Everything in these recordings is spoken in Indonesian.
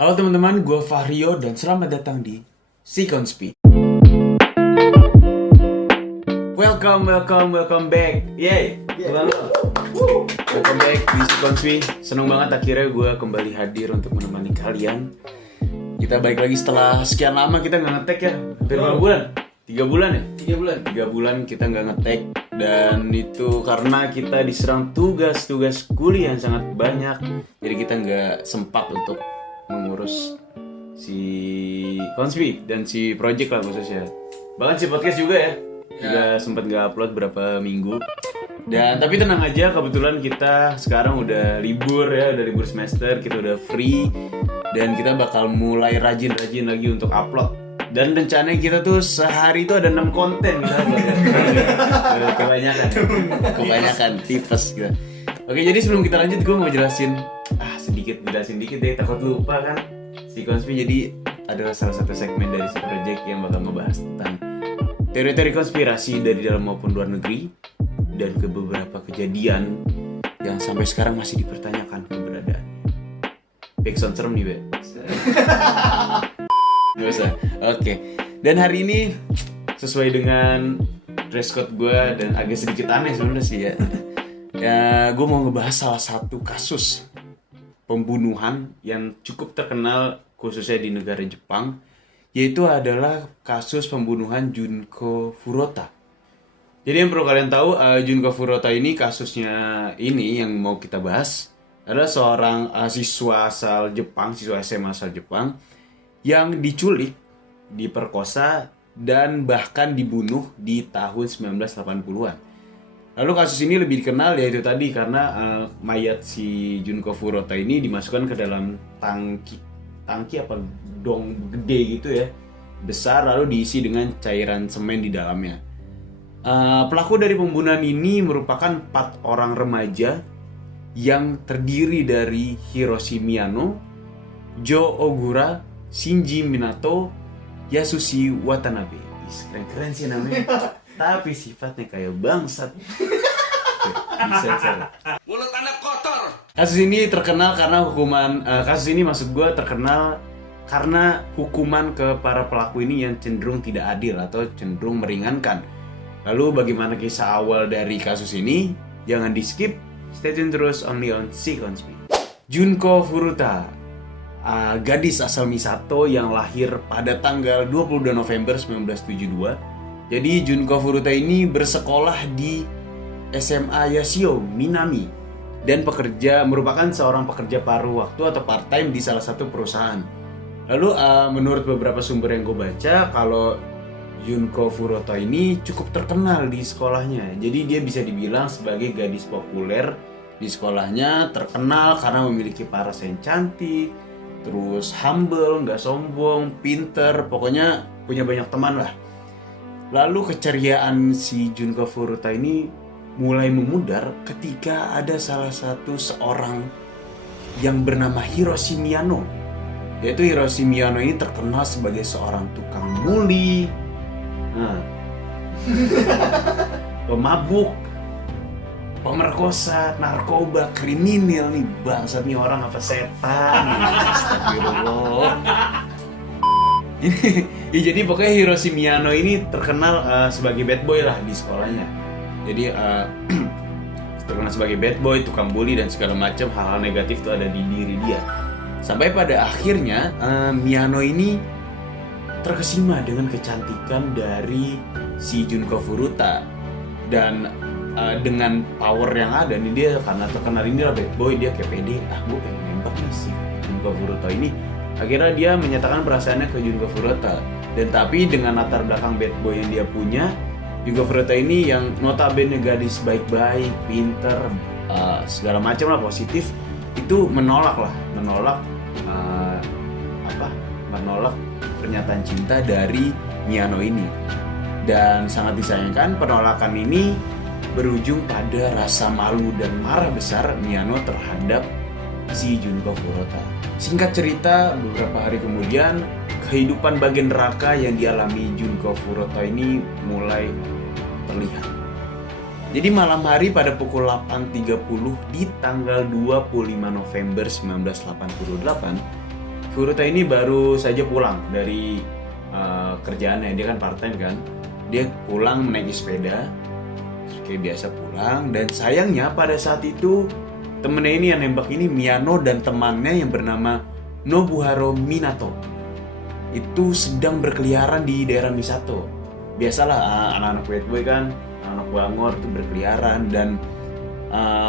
Halo teman-teman, gue Fahrio dan selamat datang di Sikonspi. Welcome back. Yay, welcome back di Sikonspi. Seneng banget akhirnya gue kembali hadir untuk menemani kalian. Kita balik lagi setelah sekian lama kita nggak ngetek ya. Hampir berapa bulan? 3 bulan ya? 3 bulan kita nggak ngetek. Dan itu karena kita diserang tugas-tugas kuliah yang sangat banyak. Jadi kita nggak sempat untuk mengurus si Konspi dan si project lah khususnya. Bahkan si podcast juga ya. Juga sempat nggak upload berapa minggu. Dan tapi tenang aja, kebetulan kita sekarang udah libur ya, udah libur semester, kita udah free dan kita bakal mulai rajin-rajin lagi untuk upload. Dan rencananya kita tuh sehari itu ada 6 konten kita upload ya. Kebanyakan tipes gitu. Oke, jadi sebelum kita lanjut gue mau jelasin jelasin dikit deh, takut lupa kan. Si Konspi jadi adalah salah satu segmen dari si project yang bakal ngebahas tentang teori-teori konspirasi dari dalam maupun luar negeri dan ke beberapa kejadian yang sampai sekarang masih dipertanyakan keberadaannya. Backsound serem nih, Be. Gak usah. Oke. Dan hari ini sesuai dengan dress code gue dan agak sedikit aneh sebenarnya sih ya. Gue mau ngebahas salah satu kasus pembunuhan yang cukup terkenal khususnya di negara Jepang, yaitu adalah kasus pembunuhan Junko Furuta. Jadi yang perlu kalian tahu, Junko Furuta ini kasusnya ini yang mau kita bahas adalah seorang siswa SMA asal Jepang yang diculik, diperkosa, dan bahkan dibunuh di tahun 1980-an. Lalu kasus ini lebih dikenal yaitu tadi karena mayat si Junko Furuta ini dimasukkan ke dalam tangki apa dong gede gitu ya, besar, lalu diisi dengan cairan semen di dalamnya. Pelaku dari pembunuhan ini merupakan 4 orang remaja yang terdiri dari Hiroshi Miyano, Jo Ogura, Shinji Minato, Yasushi Watanabe. Keren-keren sih namanya. Tapi sifatnya kayak bangsat. Bisa cari. Mulut anak kotor. Kasus ini terkenal karena terkenal karena hukuman ke para pelaku ini yang cenderung tidak adil atau cenderung meringankan. Lalu bagaimana kisah awal dari kasus ini? Jangan di skip, stay tune terus only on Sikonspi. Junko Furuta, gadis asal Misato yang lahir pada tanggal 22 November 1972. Jadi Junko Furuta ini bersekolah di SMA Yashio Minami dan merupakan seorang pekerja paruh waktu atau part time di salah satu perusahaan. Lalu menurut beberapa sumber yang gue baca, kalau Junko Furuta ini cukup terkenal di sekolahnya. Jadi dia bisa dibilang sebagai gadis populer di sekolahnya, terkenal karena memiliki paras yang cantik, terus humble, nggak sombong, pinter, pokoknya punya banyak teman lah. Lalu keceriaan si Junko Furuta ini mulai memudar ketika ada seorang yang bernama Hiroshi Miyano. Yaitu Hiroshi Miyano ini terkenal sebagai seorang tukang muli, pemabuk, pemerkosa, narkoba, kriminal nih, bangsat nih orang apa setan. Astagfirullah. Ya, jadi pokoknya Hiroshi Miyano ini terkenal sebagai bad boy lah di sekolahnya. Jadi terkenal sebagai bad boy, tukang bully dan segala macam hal-hal negatif itu ada di diri dia. Sampai pada akhirnya Miyano ini terkesima dengan kecantikan dari si Junko Furuta dan dengan power yang ada nih, dia karena terkenal ini lah bad boy, dia kayak pede, gue pengen nembak nih si Junko Furuta ini. Akhirnya dia menyatakan perasaannya ke Junko Furuta. Dan tapi dengan latar belakang bad boy yang dia punya, Junko Furuta ini yang notabene gadis baik-baik, pinter, segala macam lah, positif, itu menolak pernyataan cinta dari Miyano ini. Dan sangat disayangkan penolakan ini berujung pada rasa malu dan marah besar Miyano terhadap si Junko Furuta. Singkat cerita, beberapa hari kemudian kehidupan bagian neraka yang dialami Junko Furuta ini mulai terlihat. Jadi malam hari pada pukul 8.30 di tanggal 25 November 1988, Furuta ini baru saja pulang dari kerjaannya, dia kan part time kan. Dia pulang menaiki sepeda, kayak biasa pulang, dan sayangnya pada saat itu temennya ini yang nembak ini Miyano dan temannya yang bernama Nobuhiro Minato itu sedang berkeliaran di daerah Misato. Biasalah anak-anak bad boy kan, anak bangor tuh berkeliaran, dan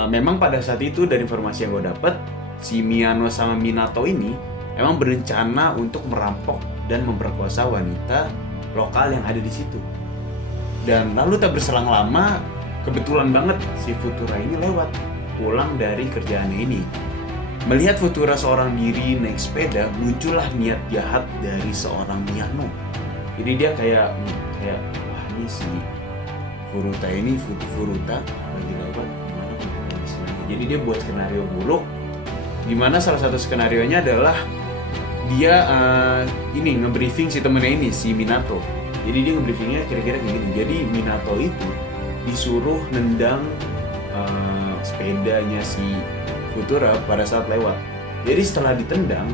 memang pada saat itu dari informasi yang gue dapet, si Miyano sama Minato ini emang berencana untuk merampok dan memperkosa wanita lokal yang ada di situ. Dan lalu tak berselang lama, kebetulan banget si Futura ini lewat pulang dari kerjaannya ini. Melihat Futura seorang diri naik sepeda, muncullah niat jahat dari seorang Miyano. Jadi dia kayak wah ini si Furuta ini Furuta lagi lewat gimana kalau misalnya. Jadi dia buat skenario buruk, dimana salah satu skenarionya adalah dia ini nge-briefing si temennya ini, si Minato. Jadi dia nge-briefingnya kira-kira kayak gini. Jadi Minato itu disuruh nendang sepedanya si Futura pada saat lewat. Jadi setelah ditendang,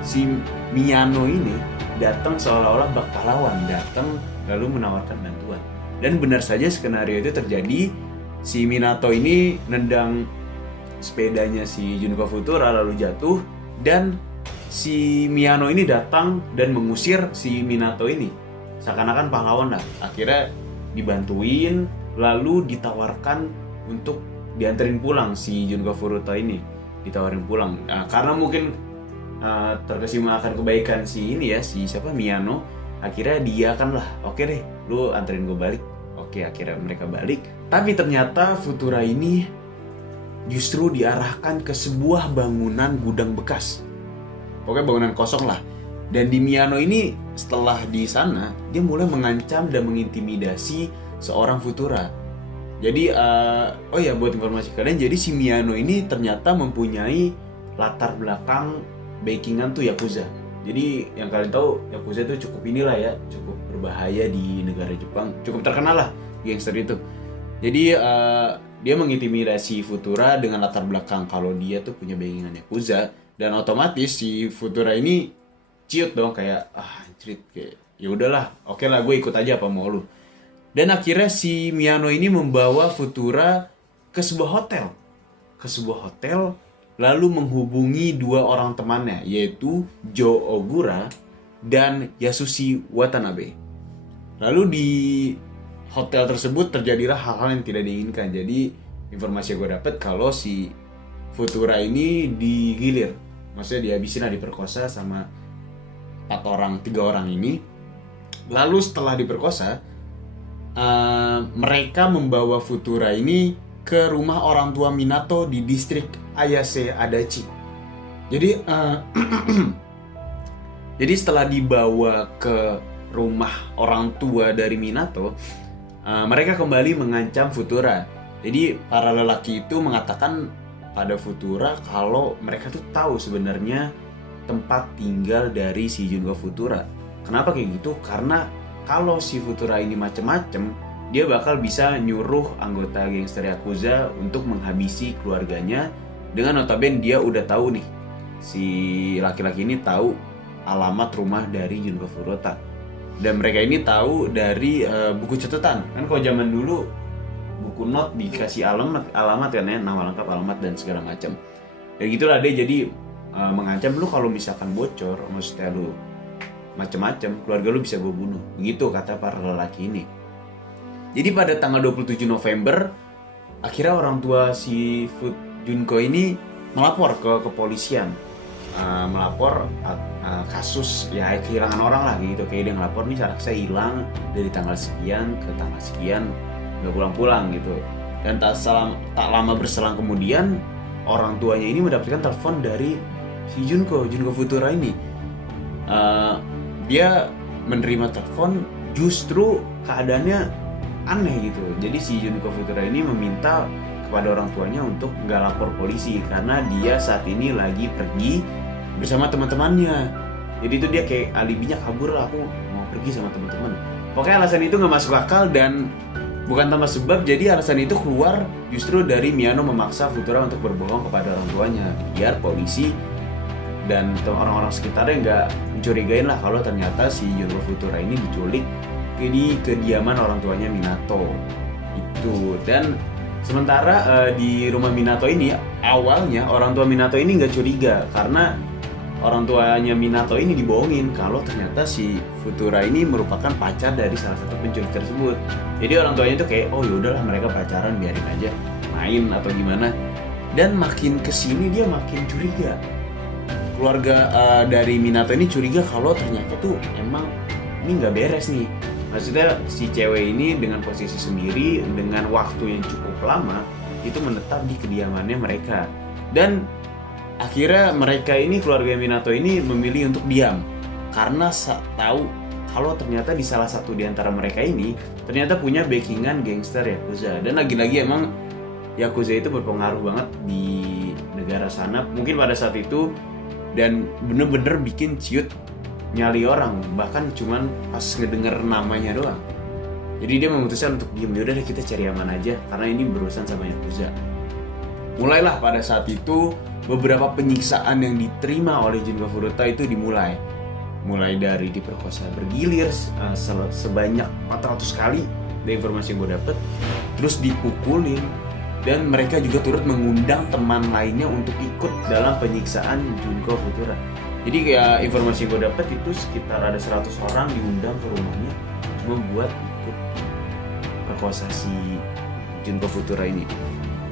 si Miyano ini datang seolah-olah bak pahlawan, datang lalu menawarkan bantuan. Dan benar saja skenario itu terjadi. Si Minato ini nendang sepedanya si Junko Futura lalu jatuh, dan si Miyano ini datang dan mengusir si Minato ini. Seakan-akan pahlawan lah. Akhirnya dibantuin, lalu ditawarkan untuk dianterin pulang si Junko Furuta ini, ditawarin pulang. Karena mungkin terkesima akan kebaikan si ini ya, si siapa Miyano, akhirnya dia kan lah, oke deh, lu anterin gue balik. Oke, akhirnya mereka balik. Tapi ternyata Futura ini justru diarahkan ke sebuah bangunan gudang bekas. Pokoknya bangunan kosong lah. Dan di Miyano ini setelah di sana, dia mulai mengancam dan mengintimidasi seorang Futura. Jadi, oh ya buat informasi kalian, jadi si Miyano ini ternyata mempunyai latar belakang backingan tuh Yakuza. Jadi yang kalian tahu Yakuza itu cukup inilah ya, cukup berbahaya di negara Jepang, cukup terkenal lah gangster itu. Jadi dia mengintimidasi Futura dengan latar belakang kalau dia tuh punya backingan Yakuza, dan otomatis si Futura ini ciut dong kayak anjrit, kayak ya udahlah, oke lah gue ikut aja apa mau lu. Dan akhirnya si Miyano ini membawa Futura ke sebuah hotel, lalu menghubungi dua orang temannya, yaitu Jo Ogura dan Yasushi Watanabe. Lalu di hotel tersebut terjadilah hal-hal yang tidak diinginkan. Jadi informasi yang gue dapet kalau si Futura ini digilir, maksudnya dihabisin lah, diperkosa sama 3 orang ini. Lalu setelah diperkosa, mereka membawa Futura ini ke rumah orang tua Minato di distrik Ayase Adachi. Jadi jadi setelah dibawa ke rumah orang tua dari Minato, mereka kembali mengancam Futura. Jadi para lelaki itu mengatakan pada Futura kalau mereka tuh tahu sebenarnya tempat tinggal dari si Junko Futura. Kenapa kayak gitu? Karena kalau si Futura ini macem-macem, dia bakal bisa nyuruh anggota gangster Yakuza untuk menghabisi keluarganya. Dengan notabene dia udah tahu nih, si laki-laki ini tahu alamat rumah dari Junko Furuta. Dan mereka ini tahu dari buku catatan. Kan kalau zaman dulu buku not dikasih alamat kan ya, nama lengkap, alamat dan segala macam. Ya gitulah, dia jadi mengancam lu kalau misalkan bocor, maksudnya lu macam-macam, keluarga lu bisa gue bunuh. Begitu kata para lelaki ini. Jadi pada tanggal 27 November, akhirnya orang tua si Junko ini melapor ke kepolisian. Melapor kasus ya kehilangan orang lah gitu. Kayak dia ngelapor nih anak saya hilang dari tanggal sekian ke tanggal sekian, nggak pulang-pulang gitu. Dan tak lama berselang kemudian, orang tuanya ini mendapatkan telepon dari si Junko Futura ini. Dia menerima telepon, justru keadaannya aneh gitu. Jadi si Junko Futura ini meminta kepada orang tuanya untuk nggak lapor polisi karena dia saat ini lagi pergi bersama teman-temannya. Jadi itu dia kayak alibinya kabur lah, aku mau pergi sama teman-teman. Pokoknya alasan itu nggak masuk akal dan bukan tanpa sebab. Jadi alasan itu keluar justru dari Miyano memaksa Futura untuk berbohong kepada orang tuanya biar polisi dan orang-orang sekitarnya nggak mencurigain lah kalau ternyata si Junko Futura ini diculik di kediaman orang tuanya Minato itu. Dan sementara di rumah Minato ini awalnya orang tua Minato ini nggak curiga karena orang tuanya Minato ini dibohongin kalau ternyata si Futura ini merupakan pacar dari salah satu penculik tersebut. Jadi orang tuanya itu kayak oh yaudahlah mereka pacaran, biarin aja main atau gimana. Dan makin kesini dia makin curiga. Keluarga dari Minato ini curiga kalau ternyata tuh emang ini nggak beres nih. Maksudnya si cewek ini dengan posisi sendiri, dengan waktu yang cukup lama, itu menetap di kediamannya mereka. Dan akhirnya mereka ini, keluarga Minato ini memilih untuk diam. Karena tahu kalau ternyata di salah satu di antara mereka ini, ternyata punya backingan gangster Yakuza. Dan lagi-lagi emang Yakuza itu berpengaruh banget di negara sana. Mungkin pada saat itu, dan bener-bener bikin ciut nyali orang, bahkan cuman pas ngedenger namanya doang. Jadi dia memutuskan untuk diem, yaudah deh kita cari aman aja karena ini berurusan sama Yakuza. Mulailah pada saat itu beberapa penyiksaan yang diterima oleh Junko Furuta itu dimulai. Mulai dari diperkosa bergilir sebanyak 400 kali dari informasi yang gue dapet, terus dipukulin, dan mereka juga turut mengundang teman lainnya untuk ikut dalam penyiksaan Junko Futura. Jadi kayak informasi yang gue dapet itu sekitar ada 100 orang diundang ke rumahnya cuma buat ikut perkosa si Junko Futura ini.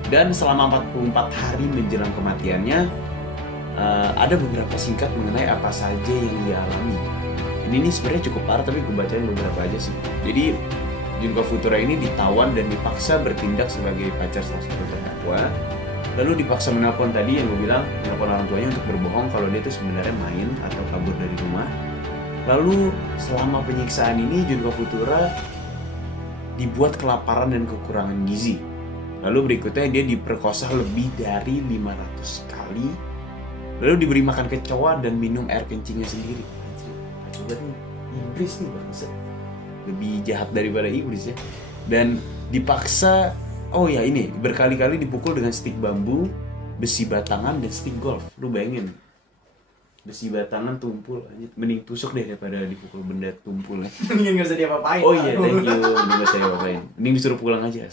Dan selama 44 hari menjelang kematiannya ada beberapa singkat mengenai apa saja yang dia alami. Ini sebenarnya cukup parah tapi gue bacain beberapa aja sih. Jadi Junko Futura ini ditawan dan dipaksa bertindak sebagai pacar salah satu terdakwa. Lalu dipaksa menelpon tadi yang gue bilang, menelpon orang tuanya untuk berbohong kalau dia itu sebenarnya main atau kabur dari rumah. Lalu selama penyiksaan ini Junko Futura dibuat kelaparan dan kekurangan gizi. Lalu berikutnya dia diperkosa lebih dari 500 kali. Lalu diberi makan kecoa dan minum air kencingnya sendiri. Coba nih, iblis nih bangsa. Lebih jahat daripada iblis ya. Dan dipaksa, oh ya ini, berkali-kali dipukul dengan stik bambu, besi batangan, dan stik golf. Lu bayangin, besi batangan tumpul, mending tusuk deh daripada dipukul benda tumpul ya. Mending gak usah diapa-apain. Oh iya, thank you, mending gak usah diapa-apain. Mending disuruh pulang aja.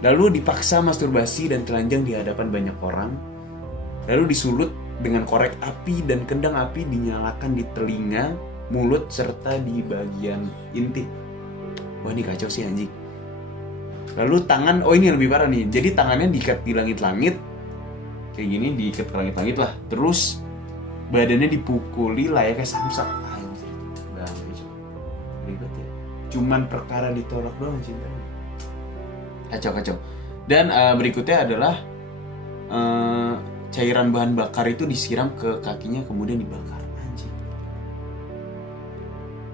Lalu dipaksa masturbasi dan telanjang di hadapan banyak orang. Lalu disulut dengan korek api dan kendang api dinyalakan di telinga, mulut, serta di bagian inti. Wah ini kacau sih anjing. Lalu tangan, oh ini yang lebih parah nih. Jadi tangannya diikat di langit-langit. Kayak gini diikat ke langit-langit lah. Terus badannya dipukuli layaknya samsak. Anjir. Ribet ya. Cuman perkara ditolak doang cintanya. Kacau. Dan berikutnya adalah cairan bahan bakar itu disiram ke kakinya kemudian dibakar. Anjir.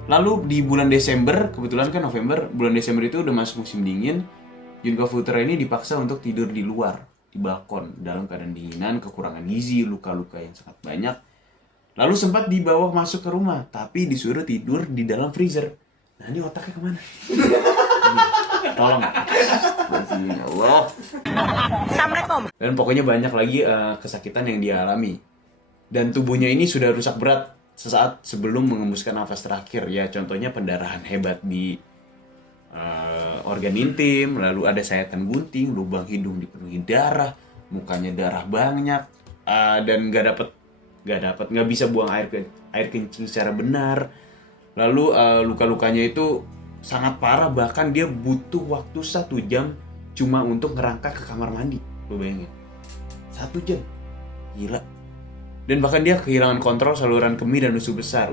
Lalu di bulan Desember, kebetulan kan November, bulan Desember itu udah masuk musim dingin. Junko Futura ini dipaksa untuk tidur di luar, di balkon, dalam keadaan dinginan, kekurangan gizi, luka-luka yang sangat banyak. Lalu sempat dibawa masuk ke rumah, tapi disuruh tidur di dalam freezer. Nah ini otaknya kemana? Tolong. Ya Allah. Assalamualaikum. Dan pokoknya banyak lagi kesakitan yang dia alami. Dan tubuhnya ini sudah rusak berat sesaat sebelum mengembuskan nafas terakhir. Ya contohnya pendarahan hebat di organ intim, lalu ada sayatan gunting, lubang hidung dipenuhi darah, mukanya darah banyak, dan nggak bisa buang air kencing secara benar. Lalu luka-lukanya itu sangat parah, bahkan dia butuh waktu 1 jam cuma untuk ngerangkak ke kamar mandi. Lo bayangin 1 jam, gila. Dan bahkan dia kehilangan kontrol saluran kemih dan usus besar.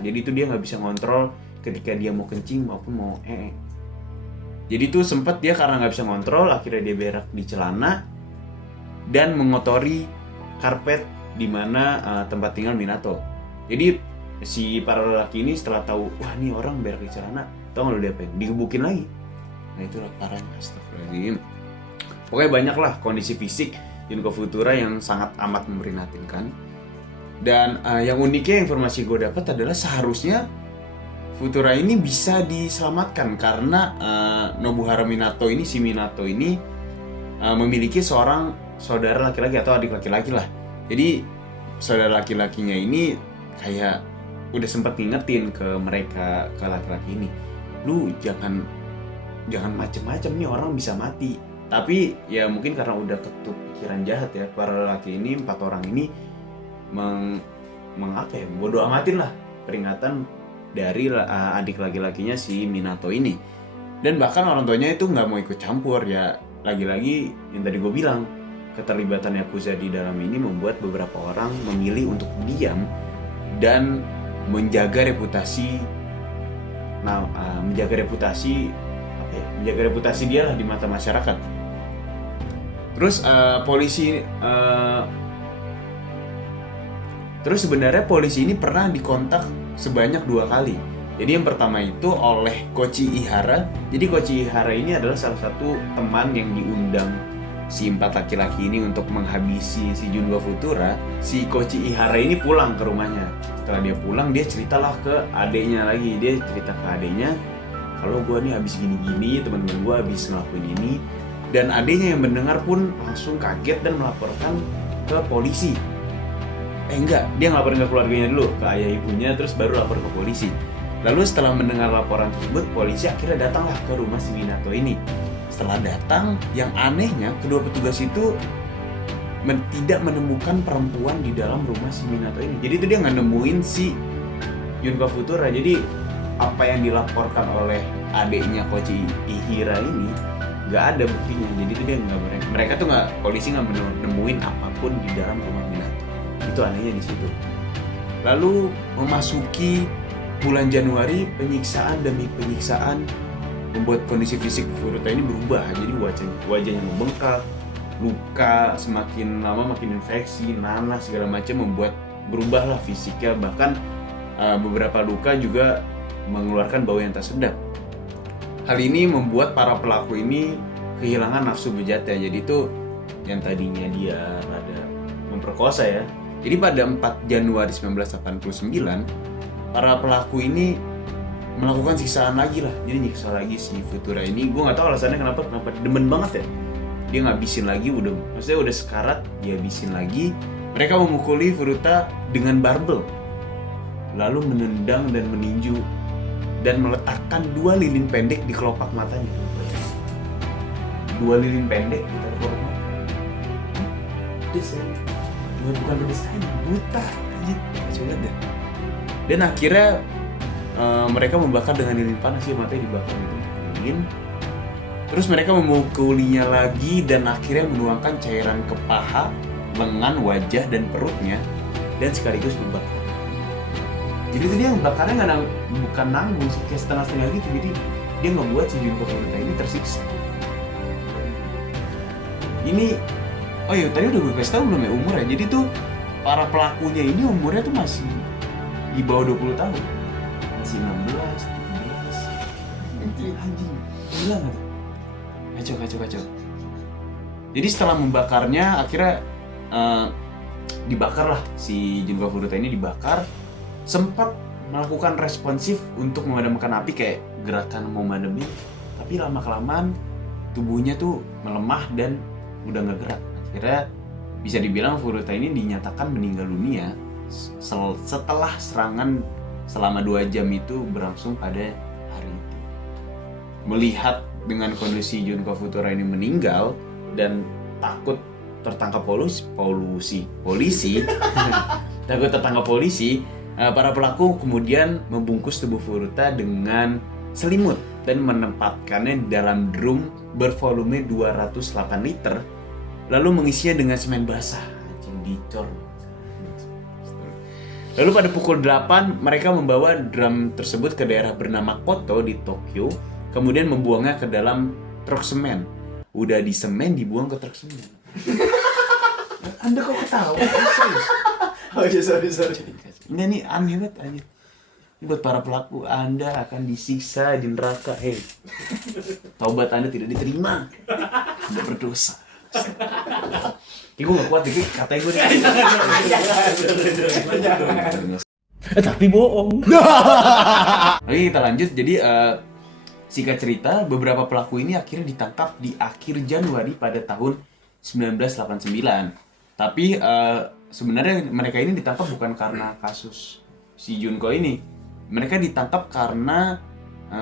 Jadi itu dia nggak bisa ngontrol ketika dia mau kencing maupun mau Jadi itu sempat dia karena nggak bisa ngontrol, akhirnya dia berak di celana dan mengotori karpet di mana tempat tinggal Minato. Jadi si para lelaki ini setelah tahu, wah ini orang berak di celana, tau nggak lo diapain? Digebukin lagi. Nah itulah parahnya, astagfirullahaladzim. Pokoknya banyak lah kondisi fisik Junko Futura yang sangat amat memprihatinkan. Dan yang uniknya informasi gue dapat adalah seharusnya Futura ini bisa diselamatkan karena Nobuhara Minato ini, si Minato ini memiliki seorang saudara laki-laki atau adik laki-laki lah. Jadi saudara laki-lakinya ini kayak udah sempat ngingetin ke mereka, ke laki-laki ini, lu jangan macem-macem nih, orang bisa mati. Tapi ya mungkin karena udah ketuk pikiran jahat ya, para laki ini, 4 orang ini bodo amatin lah peringatan dari adik laki-lakinya si Minato ini. Dan bahkan orang tuanya itu nggak mau ikut campur ya. Lagi-lagi yang tadi gue bilang, keterlibatan Yakuza di dalam ini membuat beberapa orang memilih untuk diam dan menjaga reputasi dia lah di mata masyarakat. Terus terus sebenarnya polisi ini pernah dikontak sebanyak 2 kali. Jadi yang pertama itu oleh Kochi Ihara. Jadi Kochi Ihara ini adalah salah satu teman yang diundang si 4 laki-laki ini untuk menghabisi si Junba Futura. Si Kochi Ihara ini pulang ke rumahnya. Setelah dia pulang, dia ceritalah ke adeknya lagi. Dia cerita ke adeknya, kalau gue nih habis gini-gini, teman-teman gue habis ngelakuin ini. Dan adeknya yang mendengar pun langsung kaget dan melaporkan ke polisi. Dia ngelaporin ke keluarganya dulu, ke ayah ibunya, terus baru lapor ke polisi. Lalu setelah mendengar laporan tersebut, polisi akhirnya datanglah ke rumah si Minato ini. Setelah datang, yang anehnya kedua petugas itu tidak menemukan perempuan di dalam rumah si Minato ini. Jadi itu dia nggak nemuin si Junba Futura. Jadi apa yang dilaporkan oleh adiknya Kochi Ihira ini nggak ada buktinya. Jadi itu dia mereka tuh polisi nggak nemuin apapun di dalam rumah Minato. Itu anehnya di situ. Lalu memasuki bulan Januari, penyiksaan demi penyiksaan membuat kondisi fisik Furuta ini berubah. Jadi wajahnya membengkak, luka semakin lama makin infeksi, nanas segala macam, membuat berubahlah fisiknya. Bahkan beberapa luka juga mengeluarkan bau yang tak sedap. Hal ini membuat para pelaku ini kehilangan nafsu bejatnya. Jadi itu yang tadinya dia rada memperkosa ya. Jadi pada 4 Januari 1989 para pelaku ini melakukan siksaan lagi lah. Jadi nyiksa lagi si Futura ini. Gue nggak tahu alasannya kenapa demen banget ya. Dia ngabisin lagi, maksudnya udah sekarat, dia habisin lagi. Mereka memukuli Furuta dengan barbel, lalu menendang dan meninju, dan meletakkan 2 lilin pendek di kelopak matanya. 2 lilin pendek di kelopak mata. Bukan pedesan, buta aja. Coba deh. Dan akhirnya mereka membakar dengan lilin panas, ya matanya dibakar gitu. Terus mereka memukulinya lagi dan akhirnya menuangkan cairan ke paha, lengan, wajah, dan perutnya, dan sekaligus membakar. Jadi itu dia bakarnya bukan nanggung, kayak setengah-setengah gitu. Jadi dia ngebuat si Junba Furuta ini tersiksa. Ini, oh iya tadi udah gue kasih tau belum ya umurnya. Jadi tuh para pelakunya ini umurnya tuh masih di bawah 20 tahun. Masih 16, 17. Anjing, gila gak tuh? Kacau. Jadi setelah membakarnya, akhirnya dibakar lah, si Junba Furuta ini dibakar. Sempat melakukan responsif untuk memadamkan api, kayak gerakan mau madamin, tapi lama-kelamaan tubuhnya tuh melemah dan udah gak gerak. Akhirnya bisa dibilang Furuta ini dinyatakan meninggal dunia setelah serangan selama 2 jam itu berlangsung pada hari itu. Melihat dengan kondisi Junba Futura ini meninggal dan takut tertangkap polisi takut tertangkap polisi, para pelaku kemudian membungkus tubuh Furuta dengan selimut dan menempatkannya dalam drum bervolume 208 liter, lalu mengisinya dengan semen basah. Dicor. Lalu pada pukul 8 mereka membawa drum tersebut ke daerah bernama Koto di Tokyo, kemudian membuangnya ke dalam truk semen. Udah di semen dibuang ke truk semen. Anda kok ketawa? Oh ya, sorry. Ini aneh banget aja. Buat para pelaku, Anda akan disiksa di neraka. Taubat Anda tidak diterima. Anda berdosa. Gue gak kuat dikit, katanya gue tapi bohong. Oke, kita lanjut. Jadi singkat cerita, beberapa pelaku ini akhirnya ditangkap di akhir Januari pada tahun 1989. Tapi sebenarnya mereka ini ditangkap bukan karena kasus si Junko ini. Mereka ditangkap karena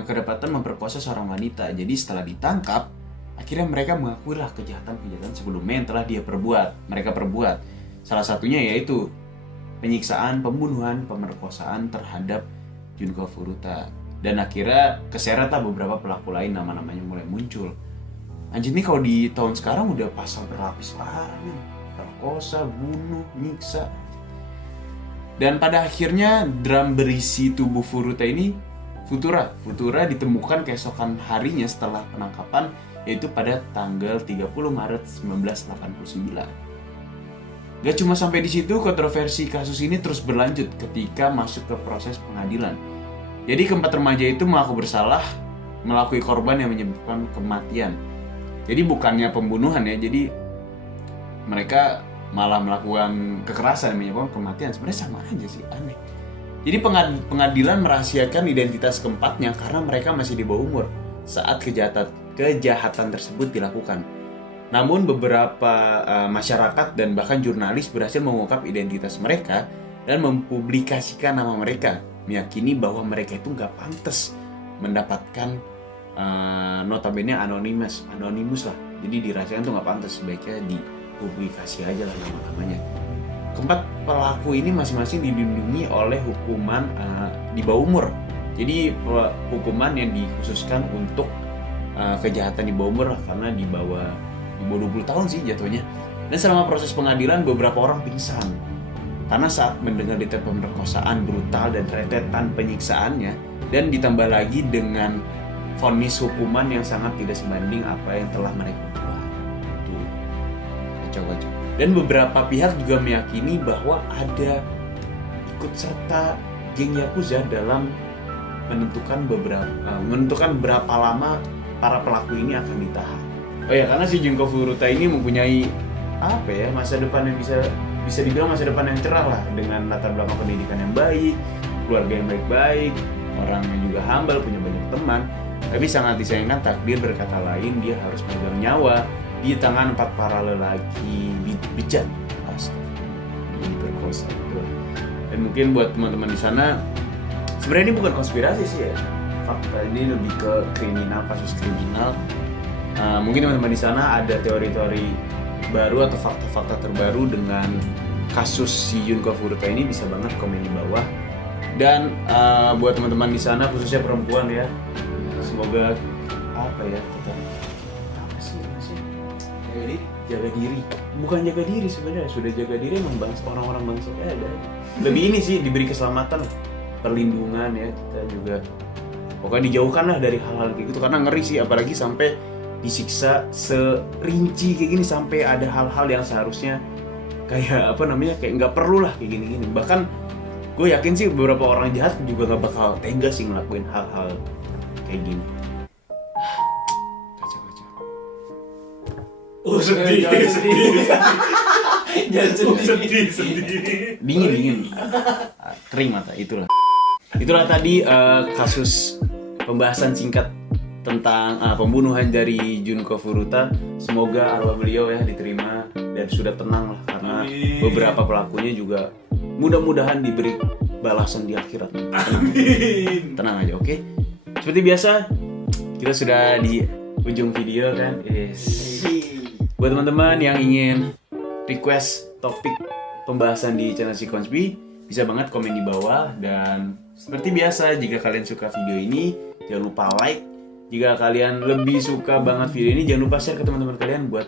kedapatan memperkosa seorang wanita. Jadi setelah ditangkap, akhirnya mereka mengakuilah kejahatan-kejahatan sebelumnya yang telah mereka perbuat. Salah satunya yaitu penyiksaan, pembunuhan, pemerkosaan terhadap Junko Furuta. Dan akhirnya keseretlah beberapa pelaku lain, nama-namanya mulai muncul. Anjir nih kalau di tahun sekarang udah pasal berlapis parah nih. Perkosa, bunuh, nyiksa. Dan pada akhirnya drum berisi tubuh Furuta ini, Futura ditemukan keesokan harinya setelah penangkapan, yaitu pada tanggal 30 Maret 1989. Gak cuma sampai di situ, kontroversi kasus ini terus berlanjut ketika masuk ke proses pengadilan. Jadi keempat remaja itu mengaku bersalah melakui korban yang menyebabkan kematian. Jadi bukannya pembunuhan ya, jadi mereka malah melakukan kekerasan yang menyebabkan kematian. Sebenarnya sama aja sih, aneh. Jadi pengadilan merahasiakan identitas keempatnya karena mereka masih di bawah umur saat kejahatan tersebut dilakukan. Namun beberapa masyarakat dan bahkan jurnalis berhasil mengungkap identitas mereka dan mempublikasikan nama mereka, meyakini bahwa mereka itu nggak pantas mendapatkan notabene anonimus lah. Jadi dirahasiakan tuh nggak pantas, sebaiknya dipublikasi aja lah nama-namanya. Keempat pelaku ini masing-masing dilindungi oleh hukuman di bawah umur. Jadi hukuman yang dikhususkan untuk kejahatan di bawah umur lah, karena di bawah 20 tahun sih jatuhnya. Dan selama proses pengadilan beberapa orang pingsan karena saat mendengar detail pemerkosaan brutal dan rentetan penyiksaannya, dan ditambah lagi dengan vonis hukuman yang sangat tidak sebanding apa yang telah mereka buat. Tuh, kacau-kacau. Dan beberapa pihak juga meyakini bahwa ada ikut serta geng Yakuza dalam menentukan berapa lama para pelaku ini akan ditahan. Oh ya, karena si Junko Furuta ini mempunyai masa depan yang bisa dibilang masa depan yang cerah lah, dengan latar belakang pendidikan yang baik, keluarga yang baik-baik, orang yang juga humble, punya banyak teman. Tapi sangat disayangkan takdir berkata lain, dia harus memegang nyawa di tangan 4 para lelaki bejat. Astagfirullah, diperkosa gitu. Dan mungkin buat teman-teman di sana, sebenarnya ini bukan konspirasi sih ya. Fakta ini lebih ke kasus kriminal. Mungkin teman-teman di sana ada teori-teori baru atau fakta-fakta terbaru dengan kasus si Junko Furuta ini, bisa banget komen di bawah. Dan buat teman-teman di sana khususnya perempuan ya, semoga jadi jaga diri. Bukan jaga diri sebenarnya, sudah jaga diri emang orang-orang bangsa ada. Lebih ini sih diberi keselamatan, perlindungan ya, kita juga pokoknya dijauhkan lah dari hal-hal kayak gitu, karena ngeri sih, apalagi sampai disiksa serinci kayak gini, sampai ada hal-hal yang seharusnya kayak kayak nggak perlu lah kayak gini-gini. Bahkan gue yakin sih beberapa orang jahat juga nggak bakal tega sih ngelakuin hal-hal kayak gini. Kacau-kacau. Sedih. Jangan sedih. Dingin. Kering mata, itulah tadi kasus pembahasan singkat tentang pembunuhan dari Junko Furuta. Semoga arwah beliau ya diterima dan sudah tenang lah, karena beberapa pelakunya juga mudah-mudahan diberi balasan di akhirat. Tenang aja, oke? Seperti biasa, kita sudah di ujung video kan. Buat teman-teman yang ingin request topik pembahasan di channel si Konspi, bisa banget komen di bawah. Dan seperti biasa, jika kalian suka video ini, jangan lupa like. Jika kalian lebih suka banget video ini, jangan lupa share ke teman-teman kalian buat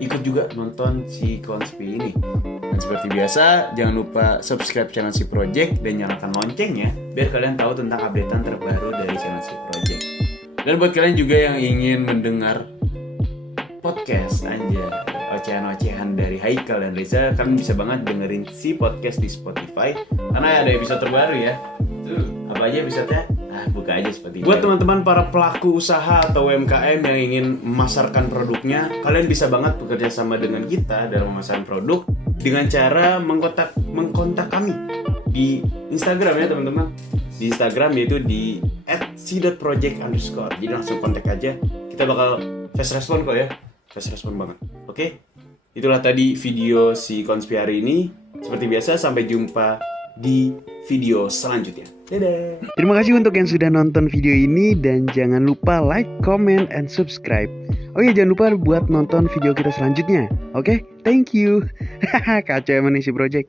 ikut juga nonton si Konspi ini. Dan seperti biasa, jangan lupa subscribe channel si Project dan nyalakan loncengnya biar kalian tahu tentang updatean terbaru dari channel si Project. Dan buat kalian juga yang ingin mendengar podcast ocehan-ocehan dari Haikal dan Reza, kalian bisa banget dengerin si podcast di Spotify karena ada episode terbaru ya. Apa aja episodenya? Buka aja Spotify. Buat teman-teman para pelaku usaha atau UMKM yang ingin memasarkan produknya, kalian bisa banget bekerja sama dengan kita dalam memasarkan produk dengan cara mengkontak kami di Instagram ya teman-teman. Di Instagram yaitu di @si.project_. Jadi langsung kontak aja. Kita bakal fast respon kok ya. Fast respon banget. Oke? itulah tadi video si konspirasi ini. Seperti biasa, sampai jumpa di video selanjutnya. Dadah. Terima kasih untuk yang sudah nonton video ini, dan jangan lupa like, comment, and subscribe. Oh iya, jangan lupa buat nonton video kita selanjutnya. Oke, thank you. Kacau emang nih si project.